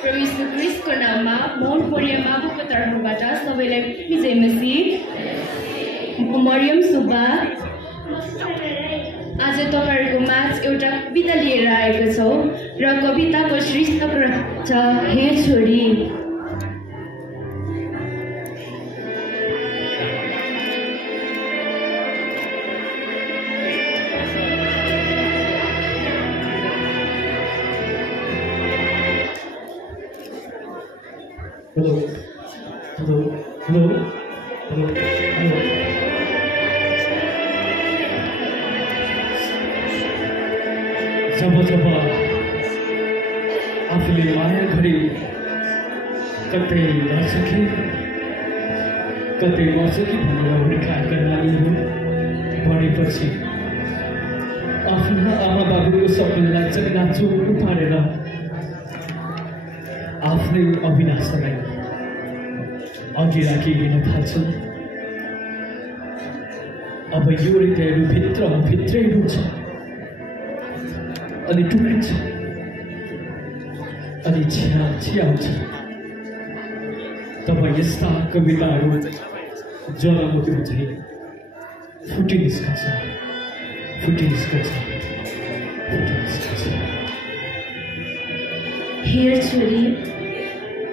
प्रभु यीशु ख्रीष्टको नाममा मौन परिया मागुको तर्फबाट सबैलाई विजय मसीह मरियम सुब्बा आज तपाईहरुको माझ एउटा कविता लिएर आएको छौं र कविताको शीर्षक छ हे छोरी। Hello. जब आफूले माया गरे कतै मर्छ कि भनेर हुर्काएका नानीहरू बढेपछि आफ्ना आमा बाबुको सपनालाई चकनाचुर पारेर आफ्नै अविनाशलाई अघि राखी हिँड्न थाल्छन्। अब यो हृदयहरू भित्रै हुन्छ अनि टुक्रिन्छ अनि छ्याउँछ। तब यस्ता कविताहरू ज्वालामुखी झैँ फुटी निस्कन्छ।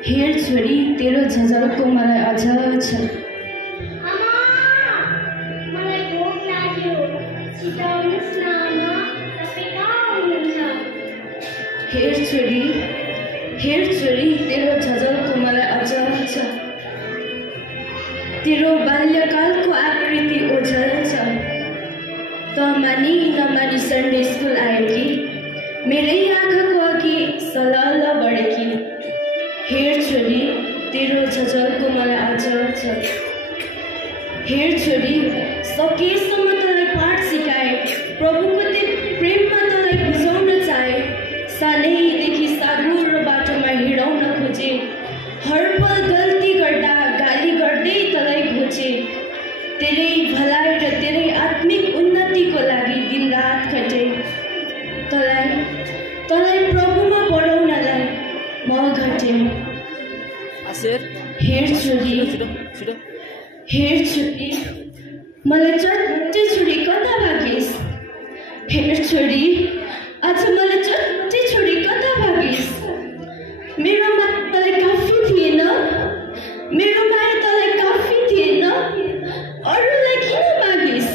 हेर छोरी तेरो झझलको मलाई अझ छ। हेर छोरी तेरो झझलको मलाई अझ छ। तेरो बाल्यकालको आकृति ओझल छ। त मानी नमानी सन्डे स्कुल आएकी मेरै आँखाको अघि सलल बढेकी। हेर छोरी तेरो झझलको मलाई अझ छ। हेर छोरी सकेसम्म तँलाई पाठ सिकाए, प्रभुको प्रेममा तँलाई बुझाउन चाहे। सानैदेखि सागुर बाटोमा हिँडाउन खोजे, हर पल गल्ती गर्दा गाली गर्दै तँलाई घोचे। तेरै भलाइ र तेरै आत्मिक उन्नतिको लागि दिनरात खटे। तँलाई प्रभुमा बढाउनलाई म घटे। हेर छोरी मलाई चट्टे छोरी कता भागिस। हेर छोरी आज मलाई चट्टे छोरी कता भागिस। मेरो माया तँलाई काफी थिएन, अरूलाई किन मागिस।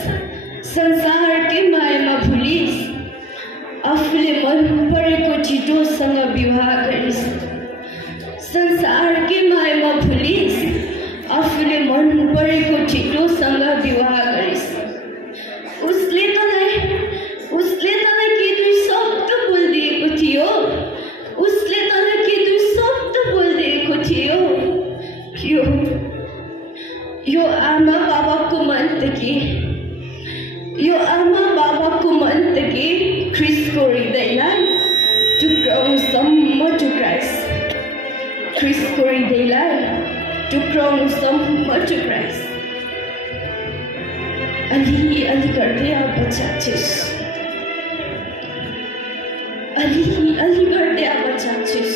संसारकै मायामा भुलिस, आफूले मन परेको छिटोसँग विवाह गरिस। संसारकै मायामा भुलिस, आफूले मन परेको छिटोसँग विवाह गरिस। उसले तँलाई के दुई शब्द बोलिदिएको थियो। यो आमा बाबाको मन त के ख्रीष्टको हृदयलाई टुक्राउनुसम्म टुक्राइस। ख्रीष्टको हृदयलाई टुक्राउनुसम्म टुक्राइस। अलि गर्दै अब चाचिस।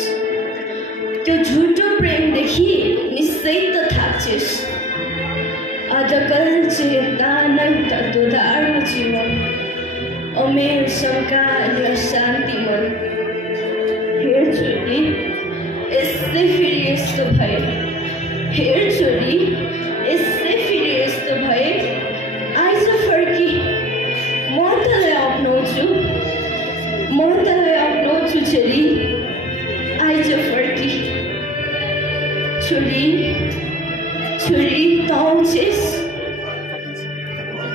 त्यो झुटो प्रेमदेखि निश्चय त थाक्छिस्। आजकल चेतना नै त दोधारो जीवन, अमेर शङ्का र शान्ति मन। हेर छोरी यस्तै फेरि यस्तो भए। हेर छोरी यस्तै फेरि यस्तो भए। आइज फर्की म तँलाई अप्नाउँछु छोरी। आइज फर्की छोरी ताउँछिस्।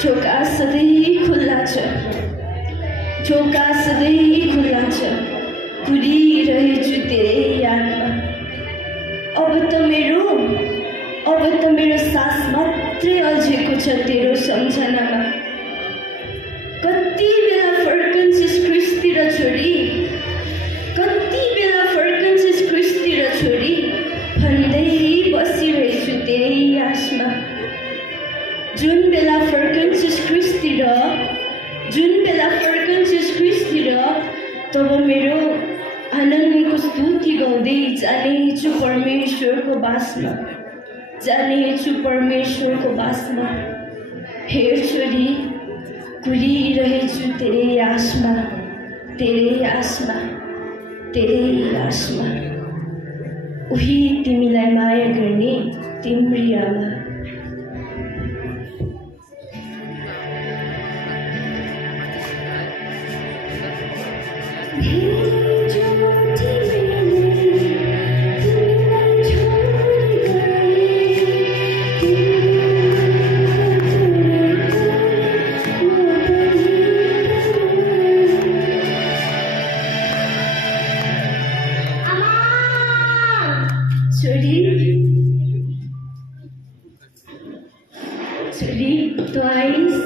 ढोका सधैँ खुल्ला छ। कुदिरहेछु तेरै यादमा। अब त मेरो सास मात्रै अल्झेको छ तेरो सम्झनामा। कति बेला फर्कन्छिस् ख्रीष्टतिर छोरी, भन्दै बसिरहेछु तेरै आशमा। जुन बेला फर्कन्छिस् ख्रीष्टतिर तब मेरो आनन्दको स्तुति गाउँदै जानेछु परमेश्वरको बासमा, जानेछु परमेश्वरको बासमा। हेर छोरी, कुरिरहेछु तेरै आशमा, तेरै आशमा, तेरै आशमा। उही तिमीलाई माया गर्ने तिम्री आमा। Sorry, twice.